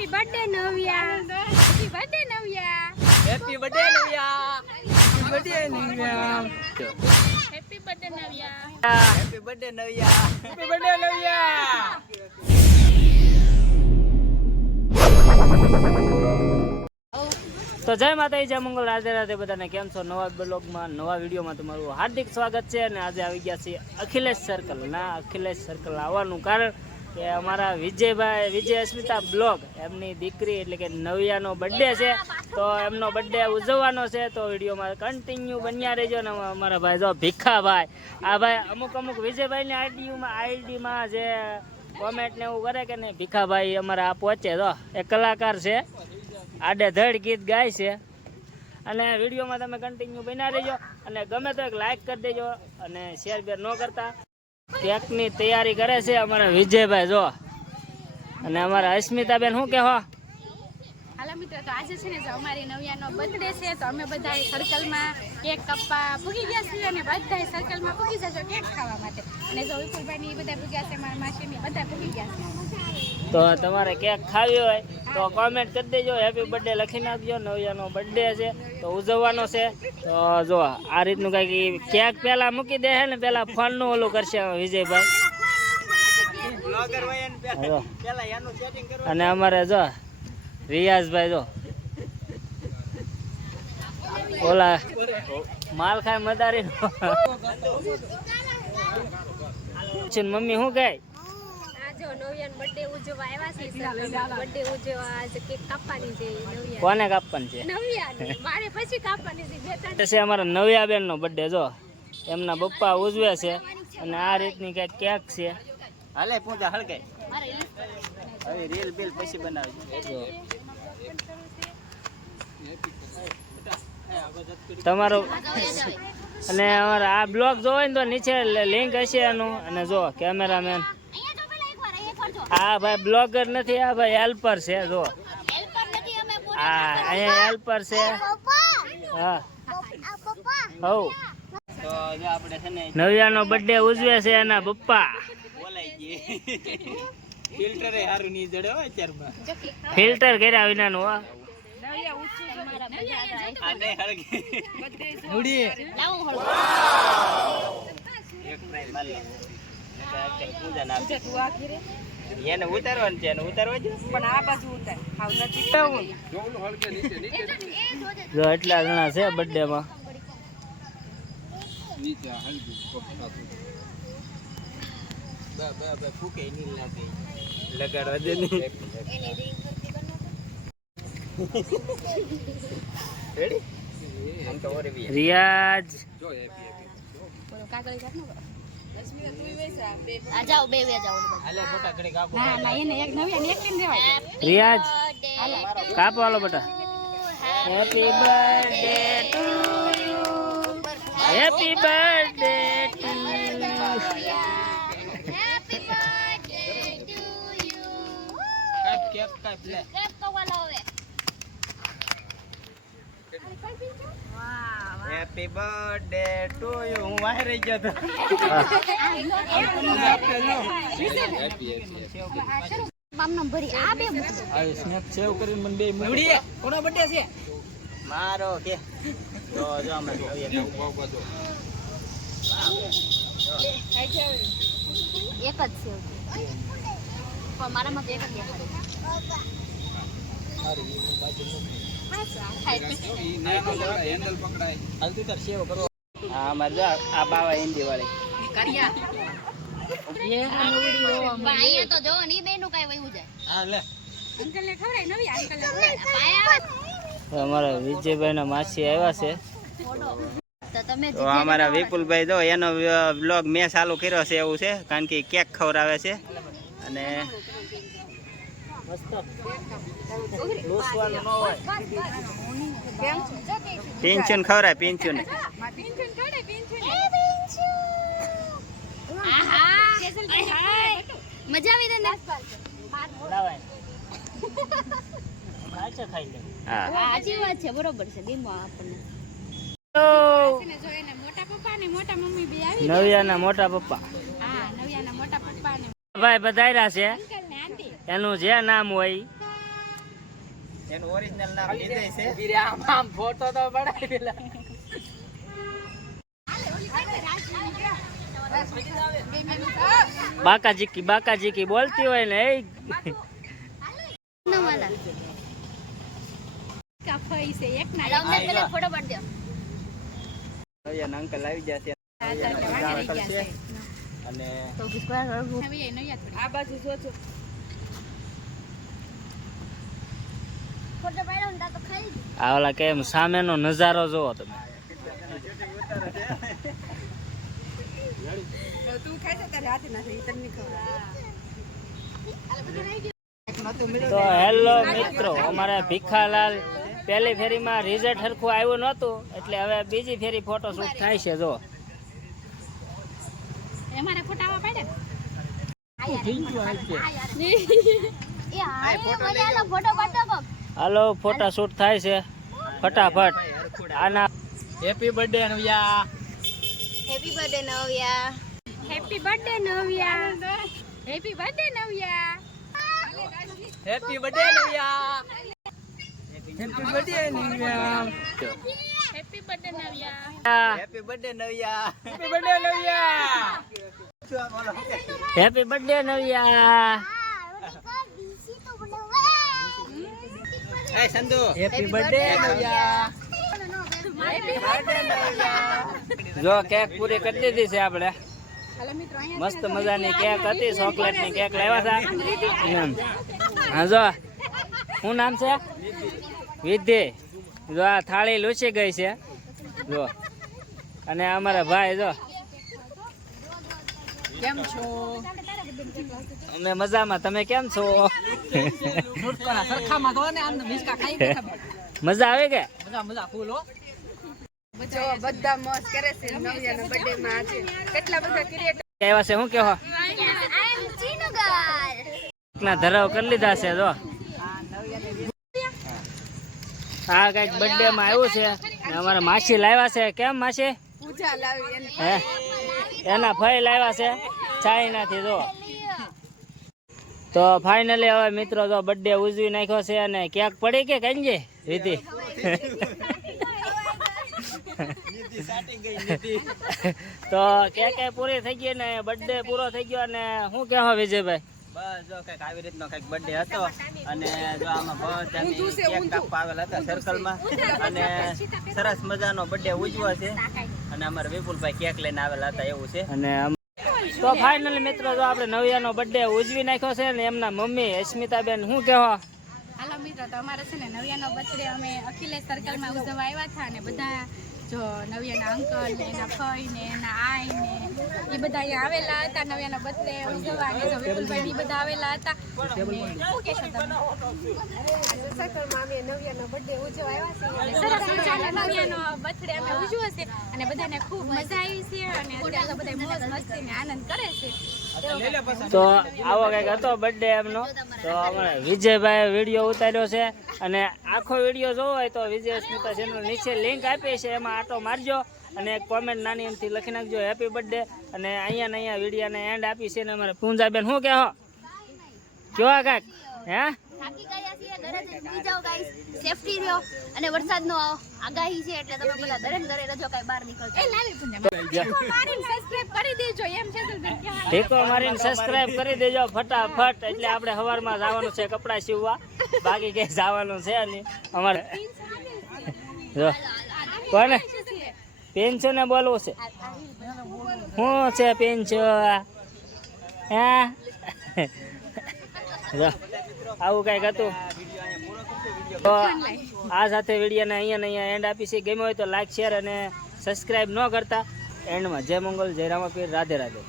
Happy birthday Navya, happy birthday Navya, happy birthday Navya, happy birthday Navya, happy birthday Navya, happy birthday Navya. તો જય માતાજી, જય મંગળ, રાધે રાધે બધાને. કેમ છો? નવા બ્લોગમાં, નવા વિડીયોમાં તમારું હાર્દિક સ્વાગત છે. અને આજે આવી ગયા છીએ અખિલેશ સર્કલ. ના, અખિલેશ સર્કલ આવવાનું કારણ કે અમારા વિજયભાઈ, વિજય અસ્મિતા બ્લોગ, એમની દીકરી એટલે કે નવ્યાનો બર્થડે છે. તો એમનો બર્થડે ઉજવવાનો છે. તો વિડીયોમાં કન્ટિન્યુ બન્યા રહેજો. ને અમારા ભાઈ જો ભીખાભાઈ, આ ભાઈ અમુક વિજયભાઈની આઈડીમાં જે કોમેન્ટ ને એવું કરે કે નહીં, ભીખાભાઈ અમારા આ પહોંચે તો એ કલાકાર છે, આડે ધડ ગીત ગાય છે. અને વિડીયોમાં તમે કન્ટિન્યુ બન્યા રહેજો. અને ગમે તો એક લાઈક કરી દેજો અને શેર બેર ન કરતા. કેકની તૈયારી કરે છે અમારા વિજયભાઈ જો. અને અમારા અસ્મિતાબેન શું કહો? હાલો મિત્રો, તો આજે છે ને જો અમારી નવ્યાનો બર્થડે છે. તો અમે બધા સર્કલમાં કેક કાપવા પૂગી ગયા છીએ અને બધા સર્કલમાં પૂગી જજો કેક ખાવા માટે. અને જો વિપુલભાઈ બધા પૂગ્યા છે, મારા માસીની બધા પૂગી ગયા છે. તો તમારે કેક ખાવી હોય તો કોમેન્ટ કરી દેજો, હેપી બર્થડે લખી નાખજો. નવ્યાનો બર્થડે છે તો ઉજવવાનો છે. તો જો આ રીતનું કંઈક કેક પહેલા મૂકી દે છે ને, પહેલા ફોનનું ઓલું કરશે વિજયભાઈ. અને અમારે જો રિયાઝભાઈ જો ઓલા માલ ખાય મદારી મમ્મી શું કહે? બર્થડે ઉજવવા આવ્યા છે. બર્થડે ઉજવવા આજે કેક કાપવાની છે. કોને કાપવાની છે? નવ્યાને. મારે પછી કાપવાની છે. છે અમારા નવ્યાબેન નો બર્થડે જો એમના પપ્પા ઉજવે છે. અને આ રીતની કઈક કેક છે. હાલે પૂજા હળગાય. હવે રીલ બિલ પછી બનાવજો. તમારો અને અમારા આ બ્લોગ જોવો ને તો નીચે લિંક હશે એનું. અને જો કેમેરામેન, આ ભાઈ બ્લોગર નથી, આ ભાઈ હેલ્પર છે જો. હા, અહીંયા હેલ્પર છે. હા, હવ તો જો આપણે છે ને નવ્યાનો બર્થડે ઉજવે છે એના પપ્પા. બોલાઈ ગઈ. ફિલ્ટર એ હારું ની જડે હોય અત્યારમાં. ફિલ્ટર કર્યા વિનાનું હો. આને હળગી ઉડી લાવું હળગી એક ટ્રાય માર લે. એટલે પૂજા ના આપે એને ઉતારવાનું છે, એને ઉતારવા જો પણ આ બાજુ ઉતાર હાવ નથી જોવું હળગે નીચે જો એટલા જણા છે બર્થડે માં. નીચે હળગી કોફાતું બે ફૂકે ની લાગે લગાડવા દે ની. રેડી આમ તો ઓરે બી રિયાજ જો હેપી બોલો કાગળી કાઢ નો આ જાઓ બે જાઓ. હાલે મોટા ઘડી કાકો. ના ના, એને એક નવ્યા ને એક લઈને દેવાય. રિયાજ કાપો હાલો બેટા. Happy birthday to you, happy birthday to you. Happy birthday to you. Cake કાપ લે. કેક કવાલો હવે. વાહ હેપી બર્થડે ટુ યુ. હું વાહી રહી ગયો તો. મામનો ભરી આ બે આ સ્નેપ સેવ કરીને મને બે ઉડી કોનો બર્થડે છે? મારો કે તો જો અમે જોઈએ એક જ છે પણ મારામાં તો એક જ દેખાય. હેન્ડલ પકડાય હાલતી તાર સેવ કરો. હા માર જો આ બાવા હિન્દી વાળી કરિયા અહીંયા તો જો ની બેનું કાઈ વયું જાય. હા લે અંકલ ને ખવડાય નવી અંકલ ને અમારા વિજયભાઈ ના માસી આવ્યા છે. તો તમે તો અમારા વિપુલભાઈ જો એનો બ્લોગ મેં ચાલુ કર્યો છે એવું છે, કારણ કે કેક ખવડાવે છે. અને પિંચુન ખવડાય પિંચુન. મજા આવી ને. હા સાચી વાત છે, બરોબર છે. દીમો આપણને નવ્યાના મોટા પપ્પા ભાઈ બધાયરા છે. એનું જે નામ હોય એનું ઓરિજિનલ નામ વિજય છે. આમ ફોટો તો પડાય પેલા. બાકાજી કી બોલતી હોય ને એ કાફઈ છે એક ના નવ્યાના અંકલ આવી ગયા છે અને આ બાજુ જોજો આ ઓલા કેમ સામેનો નજારો જોવો તમે. તું ખાય છે તારે હાથે ના થઈ તને ખબર. તો હેલો મિત્રો, અમારા ભીખાલાલ પહેલી ફેરીમાં રિઝલ્ટ સરખું આવ્યું નહોતું એટલે હવે બીજી ફેરી ફોટો શૂટ થાય છે. જો અમારે ફોટા આવા પાડે હાલો ફોટા શૂટ થાય છે ફટાફટ. આના happy birthday Navya. Happy birthday Navya. Happy birthday Navya. Happy birthday Navya. Happy birthday Navya. Happy birthday Navya. Happy birthday Navya. Happy birthday Navya. Happy birthday Navya. Happy birthday Navya. એ સંધુ હેપી બર્થડે નવ્યા. જો કેક પૂરી કરી દીધી છે આપણે. હાલો મિત્રો અહીંયા મસ્ત મજાની કેક હતી, ચોકલેટ ની કેક લાવ્યા હતા. હા જો શું નામ છે? વિધિ. જો આ થાળી લૂછી ગઈ છે જો. અને અમારા ભાઈ જો કેમ છો? અમે મજામાં, તમે કેમ છો? સરખામાં તો ને આમ મિસકા ખાઈ મજા આવે કે? મજા ફૂલ હો. જો બધા મોજ કરે છે નવ્યાના બર્થડે માં આજે કેટલા બધા ક્રિએટર આવ્યા છે, શું કહો? ના ધરાવ કરી લીધા છે જો. હા કઈક બર્થડે માં આવ્યું છે ને અમારા માસી લાવ્યા છે. કેમ માસી? પૂજા લાવી એને હે એના ફઈ લાવ્યા છે ચાઇનાથી જો. તો ફાઇનલી હવે મિત્રો જો બર્થડે ઉજવી નાખ્યો છે અને કેક પડી કે કંજી રીતિ? તો કેક પૂરી થઈ ગઈ ને બર્થડે પૂરો થઈ ગયો. અને શું કહો વિજયભાઈ? બસ જો કઈક આવી રીતનો કઈક બર્થડે હતો અને જો આમાં બધાની કેક કાપવા આવેલા હતા સર્કલમાં અને સરસ મજાનો બર્થડે ઉજવો છે અને અમારા વિપુલભાઈ કેક લઈને આવેલા હતા એવું છે. અને તો ફાઇનલી મિત્રો જો આપણે નવ્યાનો બર્થડે ઉજવી નાખ્યો છે ને એમના મમ્મી અસ્મિતાબેન શું કહો? હાલો મિત્રો તો અમારે છે ને નવ્યાનો બર્થડે અમે અખિલેશ સર્કલમાં ઉજવવા આવ્યા હતા અને બધા જો નવ્યાના અંકલ ને એના ફઈ ને એના આઈ ને એ બધા અહીંયા આવેલા હતા નવ્યાનો બર્થડે ઉજવવા અને જો વિપુલભાઈ બધા આવેલા હતા. શું કહેશો તમે? સર્કલમાં અમે નવ્યાનો બર્થડે ઉજવવા આવ્યા છીએ. સરસ મજાનો નવ્યાનો બર્થડે અમે ઉજવ્યો છે અને બધાને ખૂબ મજા આવી છે અને અત્યારે તો બધા મોજ મસ્તી ને આનંદ કરે છે. તો આવો કંઈક હતો બર્થડે એમનો. તો અમારે વિજયભાઈ વિડીયો ઉતાર્યો છે અને આખો વિડીયો જોવો હોય તો વિજય સ્મિતા ચેનલ નીચે લિંક આપી છે, એમાં આટો મારજો અને એક કોમેન્ટ નાની એમથી લખી નાખજો હેપી બર્થડે. અને અહીંયા ને અહીંયા વિડીયોને એન્ડ આપી છે ને અમારે પૂંજાબેન શું કહો? કેવા કાંઈક હે? થાકી ગયા છીએ, ઘરે જઈ જાઓ ગાઈસ, સેફટી રહ્યો અને વરસાદનો આગાહી છે એટલે તમે બધા ઘરે ઘરે રહેજો, કાઈ બહાર નીકળજો. એ લાવી પૂંજા મારીને સબસ્ક્રાઇબ કરી દેજો એમ છે તો ઠીકો મારીને સબસ્ક્રાઇબ કરી દેજો ફટાફટ. એટલે આપણે સવારમાં જવાનું છે કપડાં સીવવા, બાકી કઈ જવાનું છે નહીં અમારે. જો કોને પેન્શન ને બોલવું છે? શું છે પેન્શન? હે જો આવું કંઈક હતું. તો આ સાથે વિડીયોને અહીંયા ને અહીંયા એન્ડ આપી છે. ગમ્યો હોય તો લાઈક શેર અને સબસ્ક્રાઈબ ન કરતા. એન્ડમાં જય મંગલ, જય રામાપીર, રાધે રાધે.